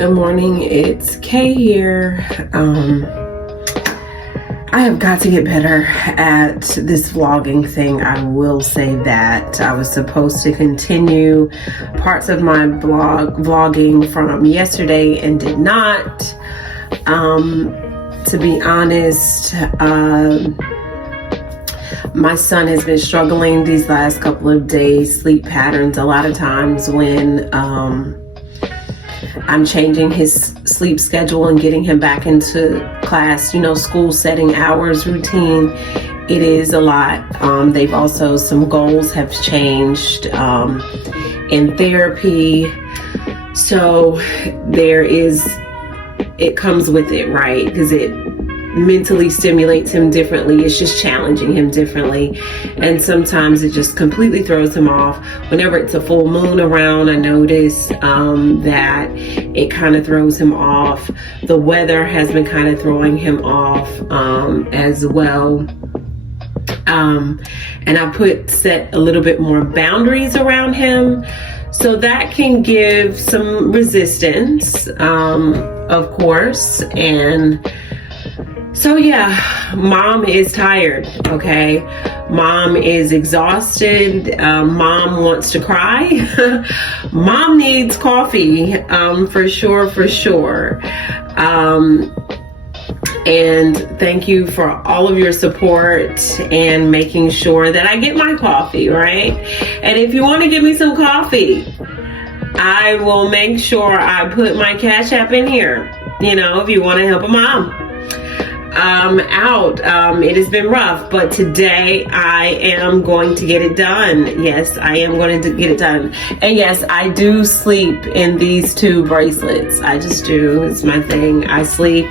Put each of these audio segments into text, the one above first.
Good morning, it's Kay here. I have got to get better at this vlogging thing. I will say that. I was supposed to continue parts of my vlogging from yesterday and did not. To be honest, my son has been struggling these last couple of days, sleep patterns. A lot of times when I'm changing his sleep schedule and getting him back into class, school setting hours routine, it is a lot. They've also, some goals have changed in therapy. So it comes with it, right? Because it mentally stimulates him differently. It's just challenging him differently. And sometimes it just completely throws him off. Whenever it's a full moon around, I notice that it kind of throws him off. The weather has been kind of throwing him off as well. And I set a little bit more boundaries around him. So that can give some resistance, of course. And so yeah, mom is tired, okay? Mom is exhausted. Mom wants to cry. Mom needs coffee, for sure. And thank you for all of your support and making sure that I get my coffee, right? And if you want to give me some coffee, I will make sure I put my Cash App in here, if you want to help a mom out. It has been rough, but today I am going to get it done. Yes, I am going to get it done. And yes, I do sleep in these two bracelets. I just do. It's my thing. I sleep.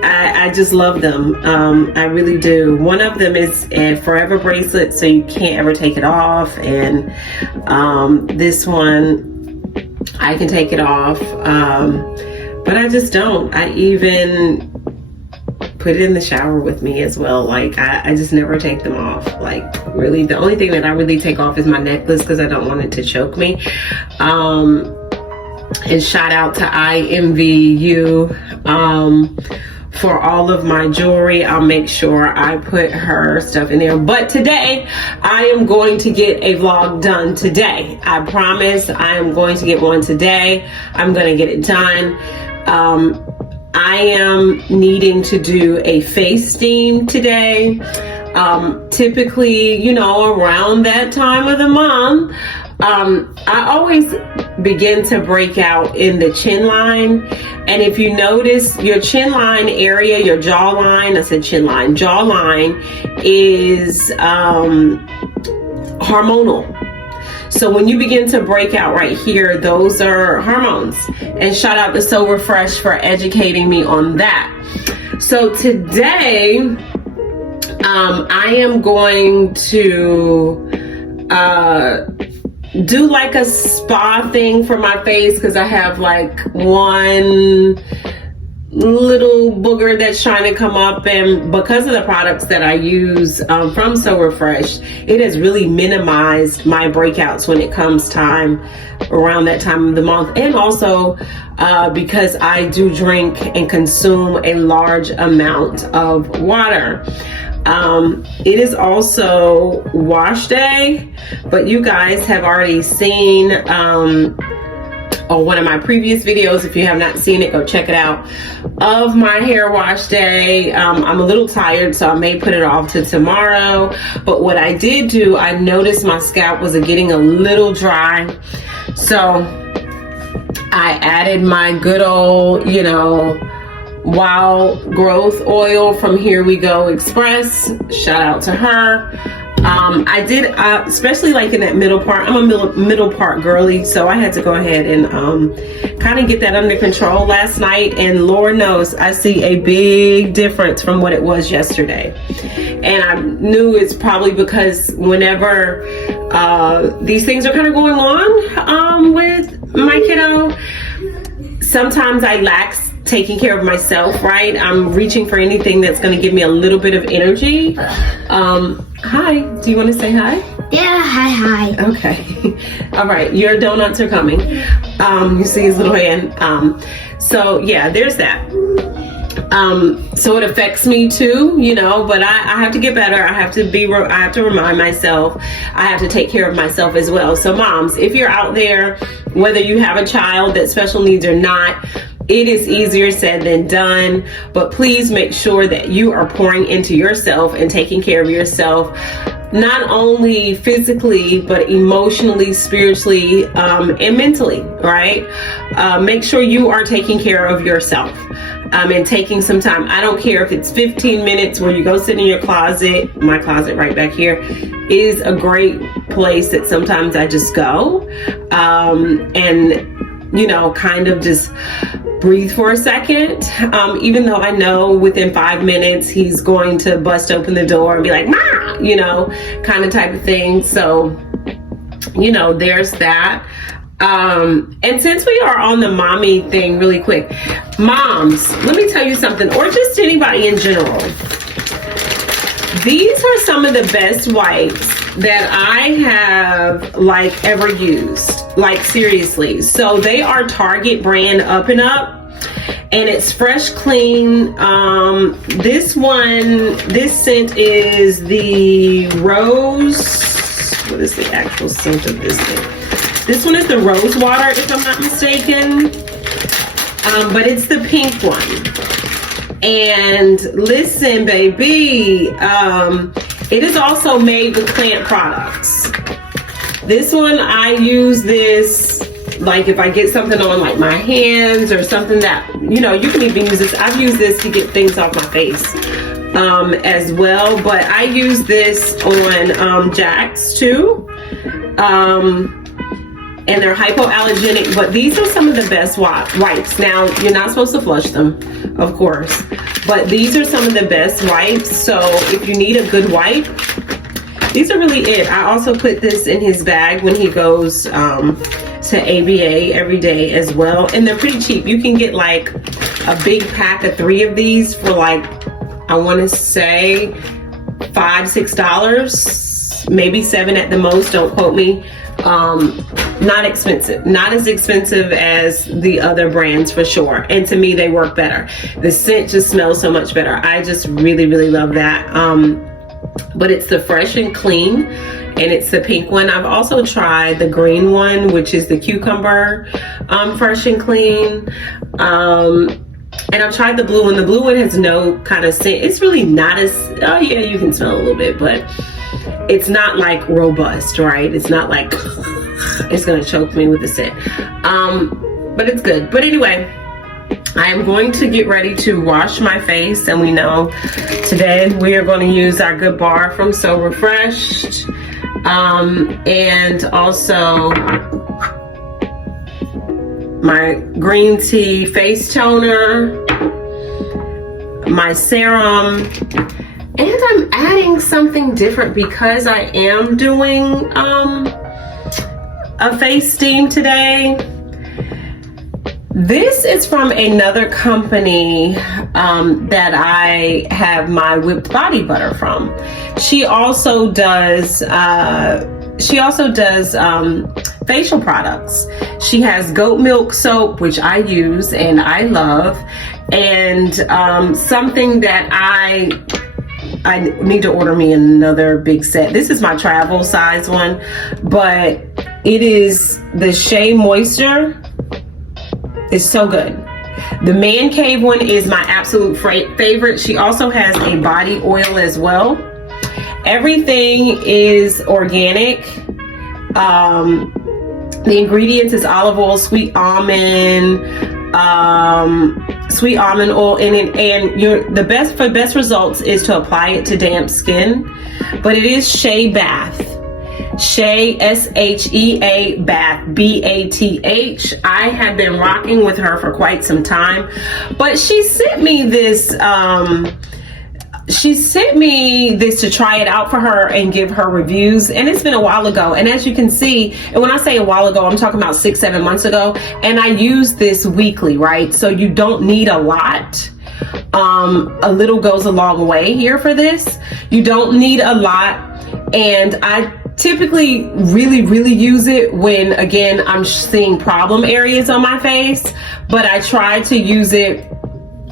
I just love them. I really do. One of them is a forever bracelet, so you can't ever take it off. And this one, I can take it off. But I just don't. I even put it in the shower with me as well. Like, I just never take them off. Like, really, the only thing that I really take off is my necklace because I don't want it to choke me. And shout out to IMVU for all of my jewelry. I'll make sure I put her stuff in there. But today, I am going to get a vlog done today. I promise I am going to get one today. I'm going to get it done. I am needing to do a face steam today. Typically, around that time of the month, I always begin to break out in the chin line. And if you notice, your chin line area, your jawline, I said chin line, jawline is hormonal. So when you begin to break out right here, those are hormones. And shout out to So Refresh for educating me on that. So today, I am going to do like a spa thing for my face because I have like one little booger that's trying to come up, and because of the products that I use from So Refresh, it has really minimized my breakouts when it comes time around that time of the month. And also because I do drink and consume a large amount of water. It is also wash day, but you guys have already seen on one of my previous videos. If you have not seen it, go check it out, of my hair wash day. I'm a little tired, so I may put it off to tomorrow. But what I did do, I noticed my scalp was getting a little dry. So I added my good old, Wild Growth oil from Here We Go Express. Shout out to her. I did, especially like in that middle part, I'm a middle part girly, so I had to go ahead and kind of get that under control last night. And Lord knows I see a big difference from what it was yesterday. And I knew it's probably because whenever these things are kind of going on with my kiddo, sometimes I lack taking care of myself, right? I'm reaching for anything that's going to give me a little bit of energy. Hi, do you want to say hi? Yeah, hi. Okay. All right. Your donuts are coming. You see his little hand. So yeah, there's that. So it affects me too, you know, but I have to get better. I have to remind myself, I have to take care of myself as well. So moms, if you're out there, whether you have a child that's special needs or not, it is easier said than done, but please make sure that you are pouring into yourself and taking care of yourself, not only physically, but emotionally, spiritually, and mentally, right? Make sure you are taking care of yourself. And taking some time. I don't care if it's 15 minutes where you go sit in your closet. My closet right back here is a great place that sometimes I just go and, you know, kind of just breathe for a second. Even though I know within 5 minutes he's going to bust open the door and be like, "Ma," you know, kind of type of thing. So, you know, there's that. And since we are on the mommy thing really quick, moms, let me tell you something, or just anybody in general. These are some of the best wipes that I have like ever used, like seriously. So they are Target brand Up and Up, and it's fresh, clean. This scent is the rose. What is the actual scent of this thing? This one is the rose water, if I'm not mistaken, but it's the pink one. And listen, baby, it is also made with plant products. This one, I use this, like if I get something on like my hands or something that, you know, you can even use this. I've used this to get things off my face as well, but I use this on Jax too. And they're hypoallergenic, but these are some of the best wipes. Now, you're not supposed to flush them, of course, but these are some of the best wipes. So if you need a good wipe, these are really it. I also put this in his bag when he goes to ABA every day as well. And they're pretty cheap. You can get like a big pack of 3 of these for like, I want to say $5, $6, maybe $7 at the most. Don't quote me. Not expensive, not as expensive as the other brands for sure. And to me, they work better. The scent just smells so much better. I just really, really love that. But it's the fresh and clean, and it's the pink one. I've also tried the green one, which is the cucumber, fresh and clean. And I've tried the blue one. The blue one has no kind of scent. It's really not as, oh yeah, you can smell a little bit, but it's not like robust, right? It's not like it's gonna choke me with the scent. But it's good. But anyway, I am going to get ready to wash my face, and we know today we are going to use our Good Bar from So Refreshed, and also my green tea face toner, my serum, and I'm adding something different because I am doing a face steam today. This is from another company that I have my whipped body butter from. She also does facial products. She has goat milk soap, which I use and I love, and something that I need to order me another big set. This is my travel size one, but it is the Shea Moisture. It's so good. The Man Cave one is my absolute favorite. She also has a body oil as well. Everything is organic. The ingredients is olive oil, sweet almond oil in it, and the best results is to apply it to damp skin. But it is Shea Bath. Shea, S-H-E-A, Bath, B-A-T-H. I have been rocking with her for quite some time, but she sent me this to try it out for her and give her reviews, and it's been a while ago. And as you can see, and when I say a while ago, I'm talking about 6-7 months ago, and I use this weekly, right? So you don't need a lot. A little goes a long way here for this. You don't need a lot, and typically really use it when, again, I'm seeing problem areas on my face, but I try to use it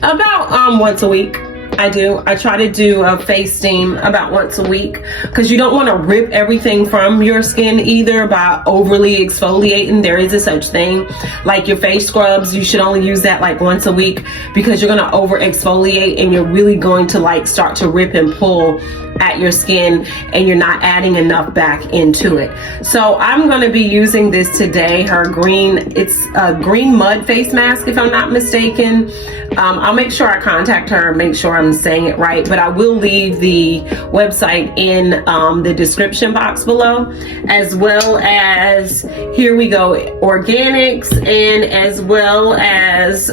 about once a week. I try to do a face steam about once a week, because you don't want to rip everything from your skin either by overly exfoliating. There is a such thing like your face scrubs. You should only use that like once a week, because you're going to over exfoliate and you're really going to like start to rip and pull at your skin, and you're not adding enough back into it. So I'm going to be using this today, it's a green mud face mask, if I'm not mistaken. I'll make sure I contact her and make sure I'm saying it right, but I will leave the website in the description box below, as well as, here we go, organics, and as well as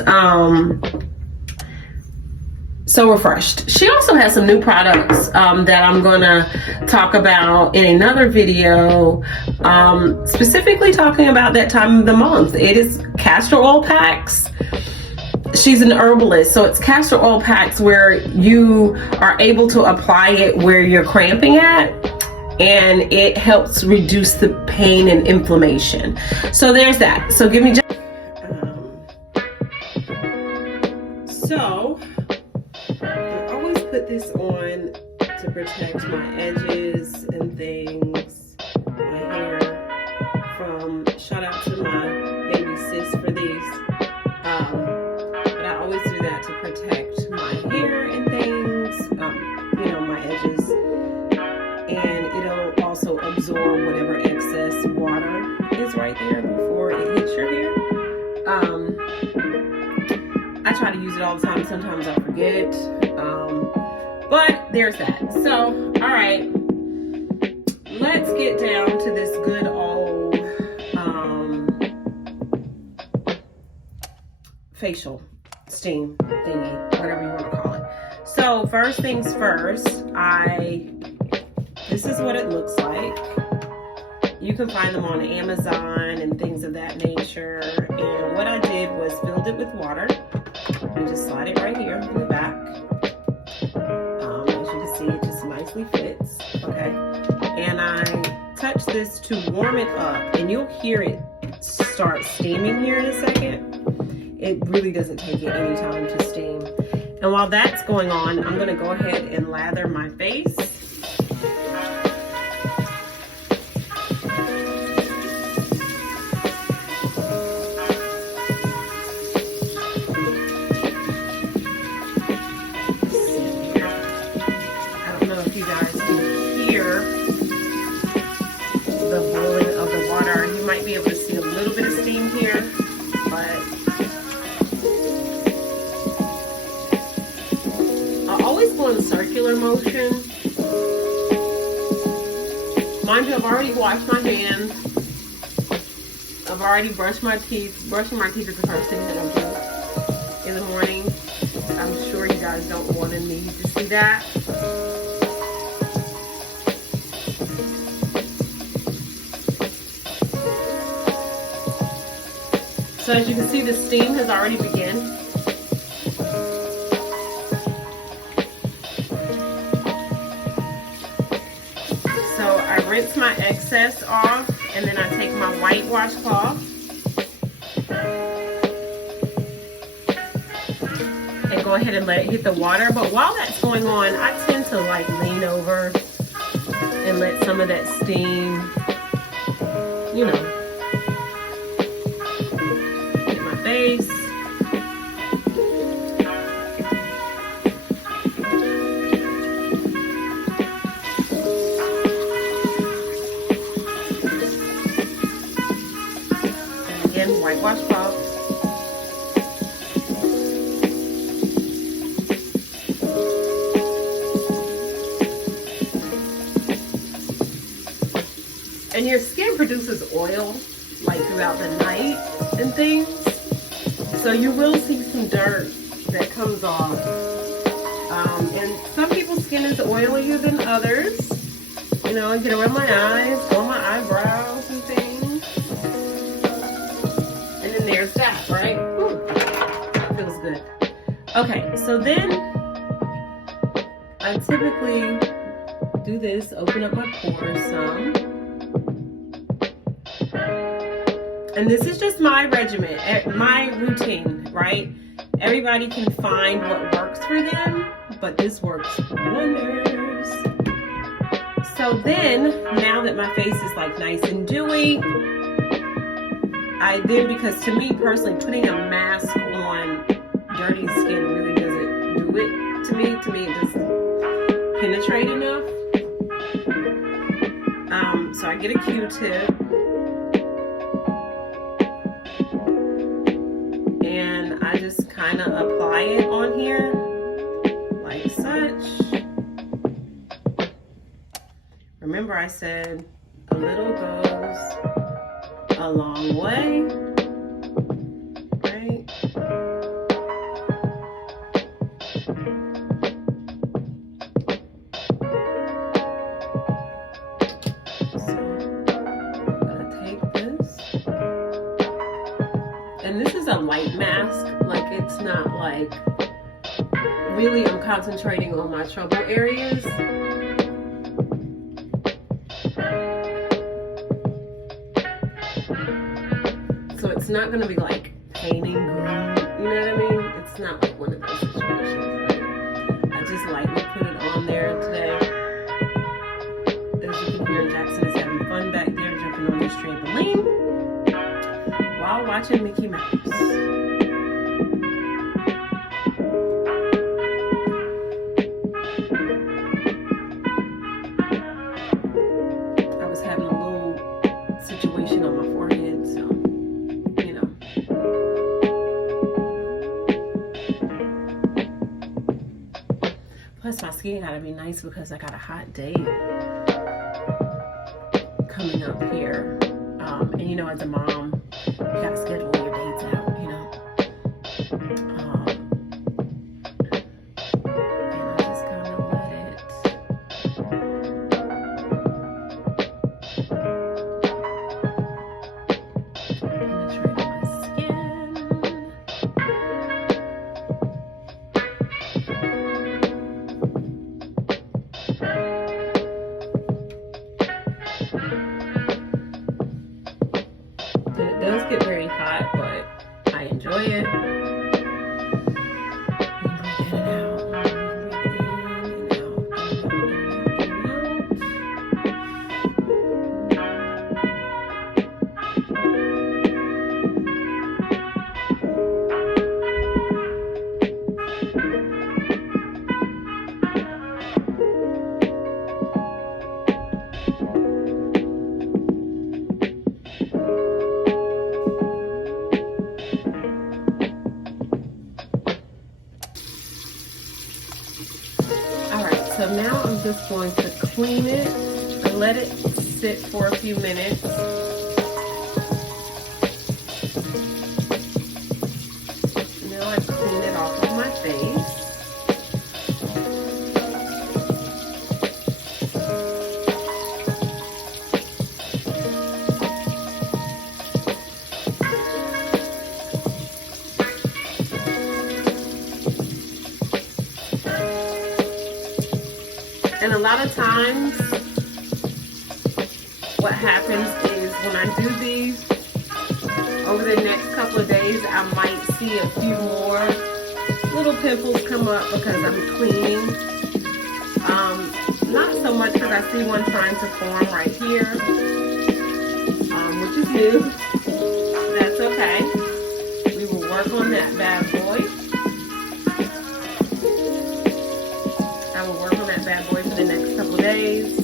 So Refreshed. She also has some new products that I'm gonna talk about in another video, specifically talking about that time of the month. It is castor oil packs. She's an herbalist, so it's castor oil packs where you are able to apply it where you're cramping at, and it helps reduce the pain and inflammation. So there's that. So give me just so I always put this on to protect my edges and things, my hair from, shout out to my baby sis for these. But I always do that to protect my hair and things, you know, my edges. And it'll also absorb whatever excess water is right there before it hits your hair. I try to use it all the time. Sometimes I forget. But there's that. So, all right. Let's get down to this good old facial steam thingy, whatever you want to call it. So first things first, this is what it looks like. You can find them on Amazon and things of that nature. And what I did was filled it with water. You just slide it right here in the back. As you can see, it just nicely fits. Okay. And I touch this to warm it up, and you'll hear it start steaming here in a second. It really doesn't take it any time to steam. And while that's going on, I'm going to go ahead and lather my face. I don't know if you guys can hear the boiling of the water. You might be able to see a little bit of steam here, but I always go in circular motion. Mind you, I've already washed my hands. I've already brushed my teeth. Brushing my teeth is the first thing that I do in the morning. I'm sure you guys don't want to need to see that. So as you can see, the steam has already begun. So I rinse my excess off, and then I take my white washcloth and go ahead and let it hit the water. But while that's going on, I tend to like lean over and let some of that steam, you know, face. And again, whitewash cloth. And your skin produces oil like throughout the night and things. So you will see some dirt that comes off. And some people's skin is oilier than others. You know, I get around my eyes, go on my eyebrows and things. And then there's that, right? Ooh, that feels good. Okay, so then I typically do this, open up my pores some. And this is just my regimen, my routine, right? Everybody can find what works for them, but this works wonders. So then, now that my face is like nice and dewy, because to me personally, putting a mask on dirty skin really doesn't do it to me. To me, it doesn't penetrate enough. So I get a Q-tip. And I just kind of apply it on here, like such. Remember I said a little goes a long way, right? So I'm gonna take this, and this is a light mask, like it's not like really I'm concentrating on my trouble areas. So it's not going to be like painting, you know what I mean? It's not like one of those situations. Like, I just lightly put it on there today. As you can hear, Jackson is having fun back there, jumping on this trampoline while watching Mickey Mouse. I was having a little situation on my forehead, so you know. Plus my skin gotta be nice because I got a hot date coming up here. And you know, as a mom, you gotta schedule your dates out, you know. And I just kinda let it penetrate my skin. And it does get very hot, but I enjoy it. Breathe in and out. Breathe in and out. In and Alright, so now I'm just going to clean it and let it sit for a few minutes. Now I clean it off of my face. And a lot of times, what happens is when I do these, over the next couple of days, I might see a few more little pimples come up because I'm cleaning. Not so much because I see one trying to form right here, which is new. That's okay. We will work on that bad boy. I will work on that bad boy for the next couple of days.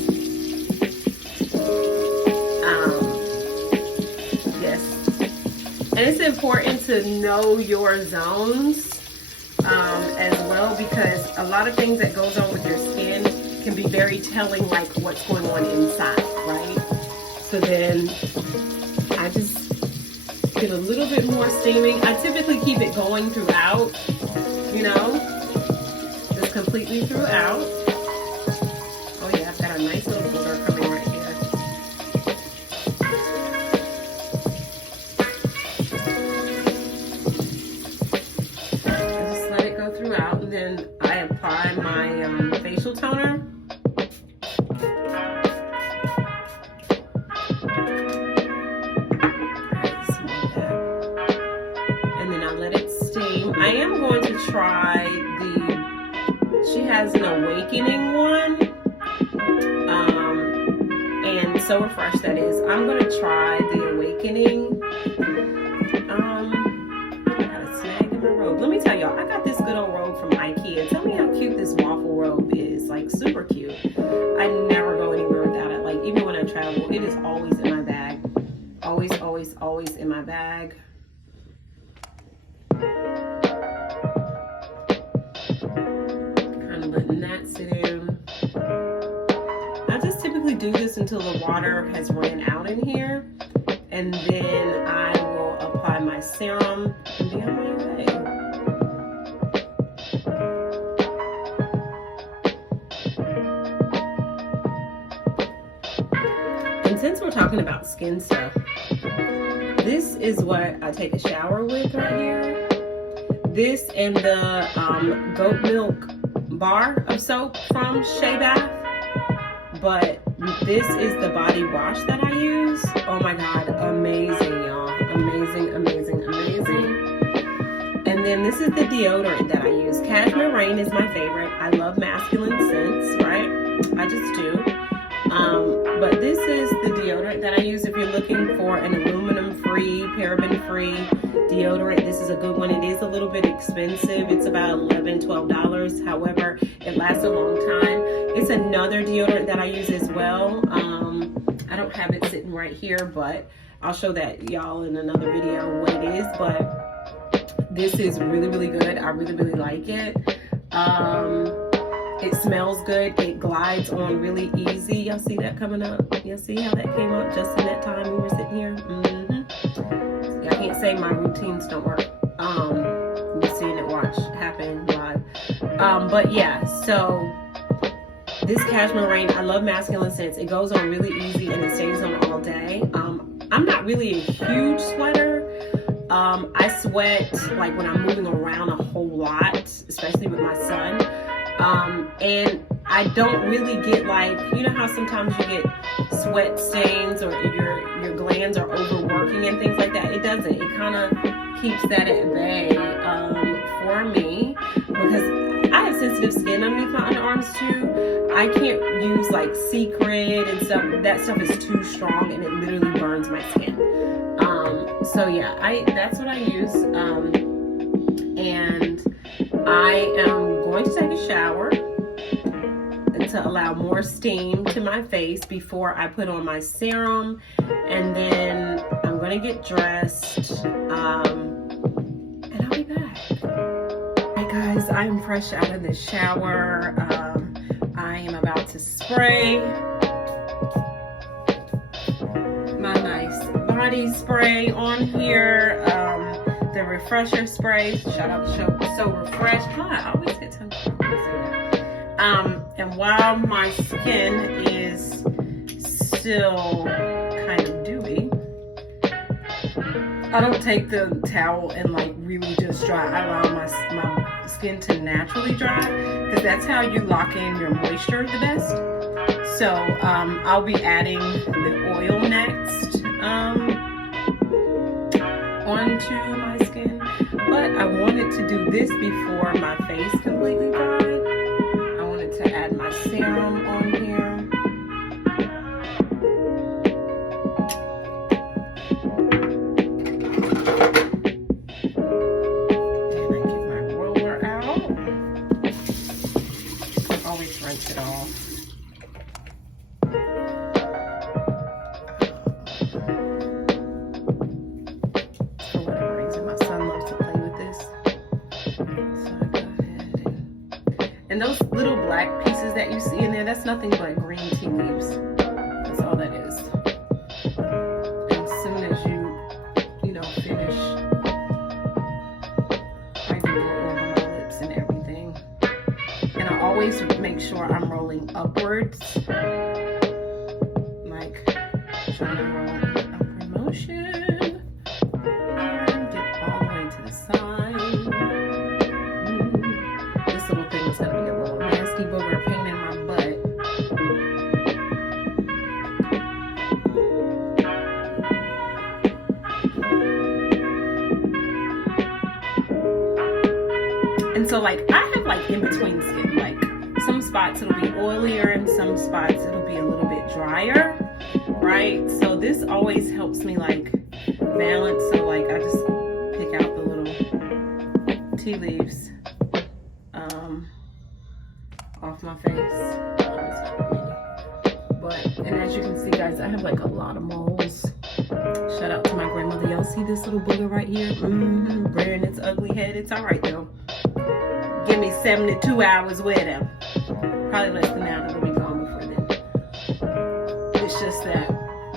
Yes. And it's important to know your zones as well, because a lot of things that goes on with your skin can be very telling, like what's going on inside, right? So then I just get a little bit more steaming. I typically keep it going throughout, you know, just completely throughout. Oh yeah, I've got a nice little booger coming right here. I just let it go throughout, and then I apply my facial toner. Alright, some try she has an awakening one. And So Refreshed that is. I'm going to try the awakening. I got a snag in my robe. Let me tell y'all, I got this good old robe from IKEA. Tell me how cute this waffle robe is. Like, super cute. I never go anywhere without it. Like, even when I travel, it is always in my bag. Always, always, always in my bag. Kind of letting that sit in. I just typically do this until the water has ran out in here. And then I will apply my serum and be on my way. And since we're talking about skin stuff, this is what I take a shower with right here. This and the goat milk bar of soap from Shea Bath. But this is the body wash that I use. Oh my God, amazing, y'all. Amazing, amazing, amazing. And then this is the deodorant that I use. Cashmere Rain is my favorite. I love masculine scents, right? I just do. But this is the deodorant that I use if you're looking for an aluminum-free, paraben-free deodorant. This is a good one. It is a little bit expensive. It's about $11, $12. However, it lasts a long time. It's another deodorant that I use as well. I don't have it sitting right here, but I'll show that y'all in another video what it is. But this is really, really good. I really, really like it. It smells good. It glides on really easy. Y'all see that coming up? Y'all see how that came up just in that time we were sitting here? I can't say my routines don't work. You're seeing it happen live. But yeah, so this Cashmere Rain, I love masculine scents. It goes on really easy and it stays on all day. I'm not really a huge sweater. I sweat like when I'm moving around a whole lot, especially with my son. And I don't really get like, you know how sometimes you get sweat stains or your glands are overworking and things like that. It doesn't. It kind of keeps that at bay for me because I have sensitive skin underneath my underarms too. I can't use like Secret and stuff. That stuff is too strong and it literally burns my skin. So yeah, that's what I use. And I am going to take a shower to allow more steam to my face before I put on my serum, and then I'm going to get dressed, and I'll be back. Hey guys, I'm fresh out of the shower. I am about to spray my nice body spray on here, the refresher spray. Shout out to So Refreshed. I always get tongue tied. And while my skin is still kind of dewy, I don't take the towel and like really just dry. I allow my skin to naturally dry because that's how you lock in your moisture the best. So I'll be adding the oil next onto my skin, but I wanted to do this before my face completely dried. I wanted to add my serum on here. And I get my roller out. I always rinse it off. And those little black pieces that you see in there, that's nothing but green tea leaves. That's all that is. And as soon as you know, finish, I do it over my lips and everything. And I always make sure I'm rolling upwards. Like, trying to roll in upward motion. And get all the way to the side. This little thing is going to be a little nasty booger pain in my butt. And so like I have like in between skin, like some spots it'll be oilier and some spots it'll be a little bit drier, right? So this always helps me like balance. So like I just pick out the little tea leaves off my face. And as you can see, guys, I have like a lot of moles. Shout out to my grandmother. Y'all see this little booger right here? Rearing its ugly head. It's all right though. Give me 72 hours with him. Probably less than that. It'll be gone before then. It's just that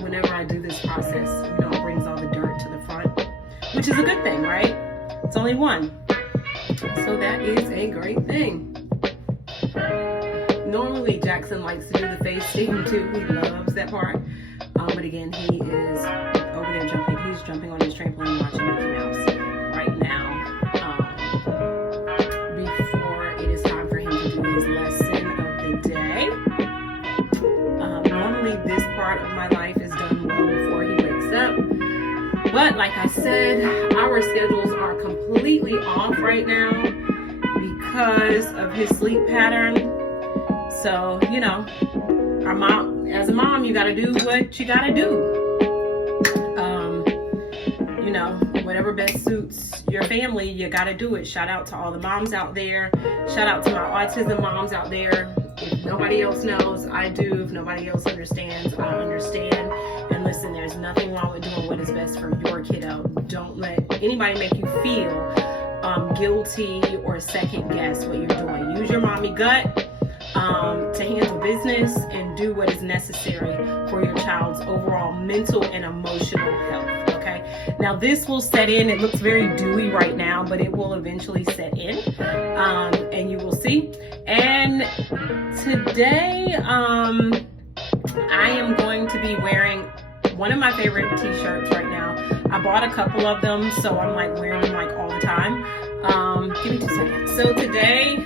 whenever I do this process, you know, it brings all the dirt to the front, which is a good thing, right? It's only one. So that is a great thing. Normally Jackson likes to do the face steam too. He loves that part. But again, he is over there jumping. He's jumping on his trampoline watching Mickey Mouse right now. Before it is time for him to do his lesson of the day. Normally this part of my life is done well before he wakes up. But like I said, our schedules are completely off right now because of his sleep pattern. So, you know, our mom, as a mom, you gotta do what you gotta do. You know, whatever best suits your family, you gotta do it. Shout out to all the moms out there. Shout out to my autism moms out there. If nobody else knows, I do. If nobody else understands, I understand. And listen, there's nothing wrong with doing what is best for your kiddo. Don't let anybody make you feel guilty or second guess what you're doing. Use your mommy gut to handle business and do what is necessary for your child's overall mental and emotional health. Okay, now this will set in. It looks very dewy right now, but it will eventually set in, and you will see. And today I am going to be wearing one of my favorite t-shirts right now. I bought a couple of them, so I'm like wearing them like all the time. Give me 2 seconds. So today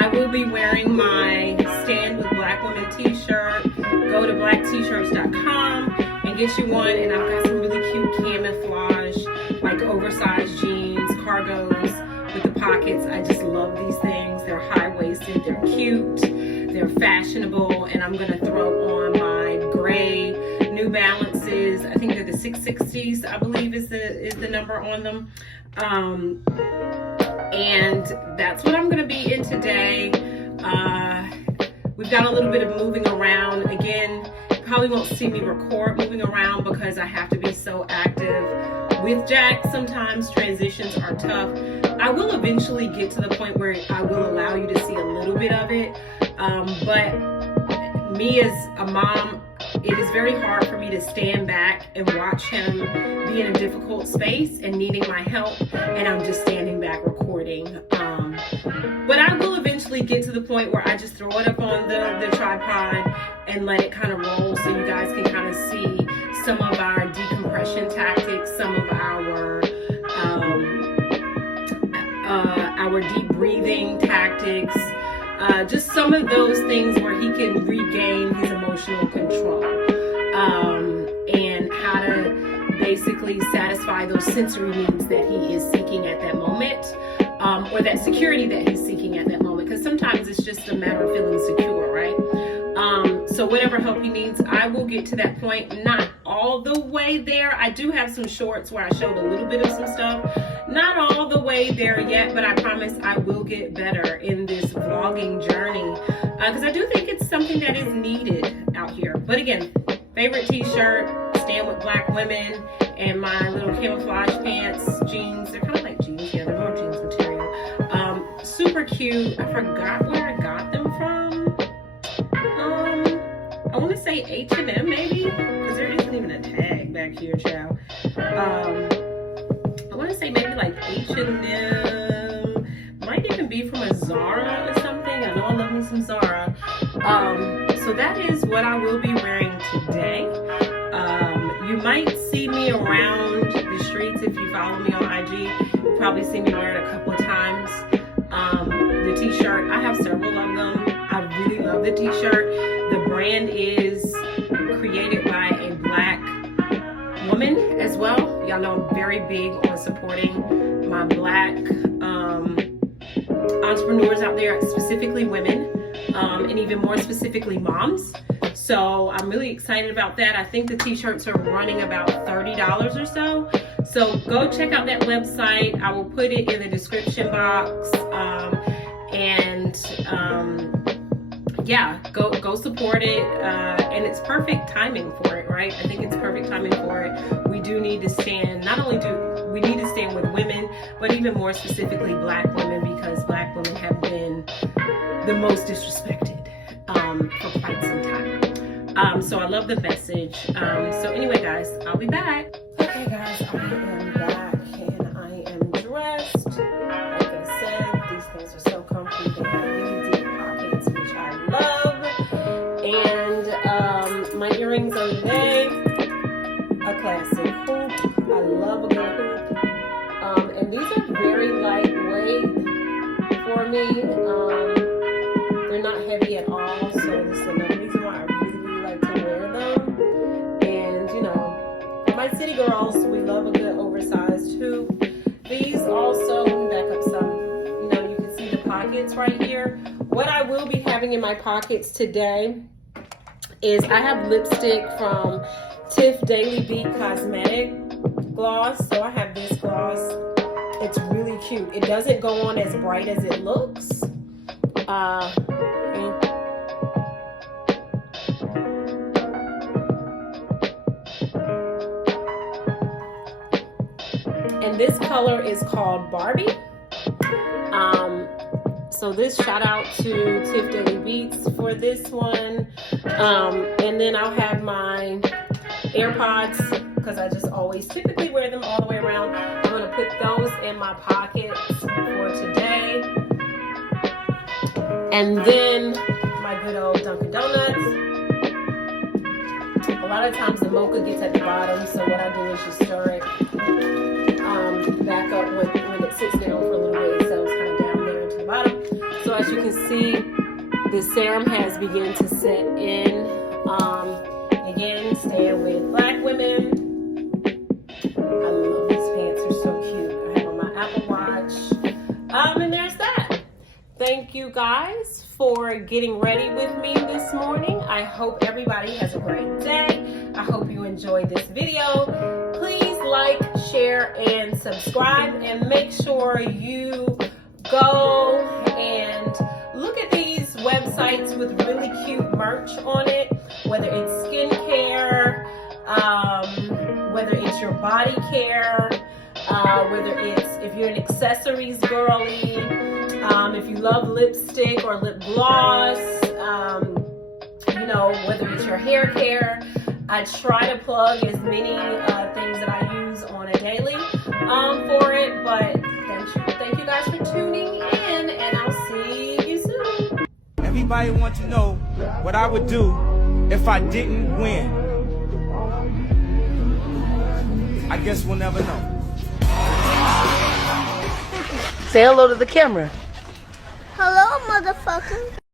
I will be wearing my Stand with Black Women t-shirt. Go to blackt-shirts.com and get you one. And I've got some really cute camouflage, like oversized jeans, cargos with the pockets. I just love these things. They're high-waisted, they're cute, they're fashionable. And I'm gonna throw on my gray New Balances. I think they're the 660s, I believe is the number on them. And that's what I'm going to be in today. We've got a little bit of moving around. Again, you probably won't see me record moving around because I have to be so active with Jack. Sometimes transitions are tough. I will eventually get to the point where I will allow you to see a little bit of it. But me as a mom, it is very hard for me to stand back and watch him be in a difficult space and needing my help, and I'm just standing back recording. But I will eventually get to the point where I just throw it up on the tripod and let it kind of roll so you guys can kind of see some of our decompression tactics, some of our deep breathing tactics. Just some of those things where he can regain his emotional control, and how to basically satisfy those sensory needs that he is seeking at that moment, or that security that he's seeking at that moment, because sometimes it's just a matter of feeling secure, right? So whatever help he needs, I will get to that point. Not all the way there. I do have some shorts where I showed a little bit of some stuff. Not all the way there yet, but I promise I will get better in this vlogging journey, because I do think it's something that is needed out here. But again, favorite t-shirt, Stand with Black Women, and my little camouflage pants, jeans. They're kind of like jeans. Yeah, they're more jeans material. Super cute. I forgot where I got them from. I want to say H&M maybe, because there isn't even a tag back here, child. I want to say maybe like H&M, might even be from a Zara or something. I know I love me some Zara. So that is what I will be wearing today. You might see me around the streets if you follow me on IG. You'll probably see me wear it a couple of times. The t-shirt, I have several of them. I really love the t-shirt. The brand is created by a Black woman as well. Y'all know I'm very big on supporting my Black entrepreneurs out there, specifically women, and even more specifically moms. So I'm really excited about that. I think the t-shirts are running about $30 or so. So go check out that website. I will put it in the description box. Yeah, go support it. And it's perfect timing for it, right? I think it's perfect timing for it. We do need to stand, not only do we need to stand with women, but even more specifically Black women, because Black women have been the most disrespected for quite some time. So I love the message. So anyway, guys, I'll be back. Okay, guys, I am back and I am dressed. Like I said, these things are so comfy. They have really deep pockets, which I love. And my earrings are today a classic hoop. I love a good hoop. And these are very lightweight for me. They're not heavy at all, so this is another reason why I really like to wear them. And you know, for my city girls, we love a good oversized hoop. These also, let me back up some, you know, you can see the pockets right here. What I will be having in my pockets today is I have lipstick from Tiff Daily Beat Cosmetic gloss. So I have this gloss. It's really cute. It doesn't go on as bright as it looks. And this color is called Barbie. So this, shout out to Tiff Daily Beats for this one. And then I'll have my AirPods, because I just always typically wear them all the way around. I'm going to put those in my pockets for today. And then my good old Dunkin' Donuts. A lot of times the mocha gets at the bottom, so what I do is just stir it back up when it sits down for a little bit, so it's kind of down there to the bottom. So as you can see, the serum has begun to set in. Again, staying with Black women. I love these pants, they're so cute. I have on my Apple Watch. And there's that. Thank you guys for getting ready with me this morning. I hope everybody has a great day. I hope you enjoyed this video. Please like, share, and subscribe, and make sure you go and look at these websites with really cute merch on it, whether it's skincare, whether it's your body care, whether it's, if you're an accessories girly, if you love lipstick or lip gloss, you know, whether it's your hair care. I try to plug as many things that I use on a daily for it, but thank you guys for tuning in, and I'll see you soon. Everybody wants to know what I would do if I didn't win. I guess we'll never know. Say hello to the camera. Hello, motherfucker.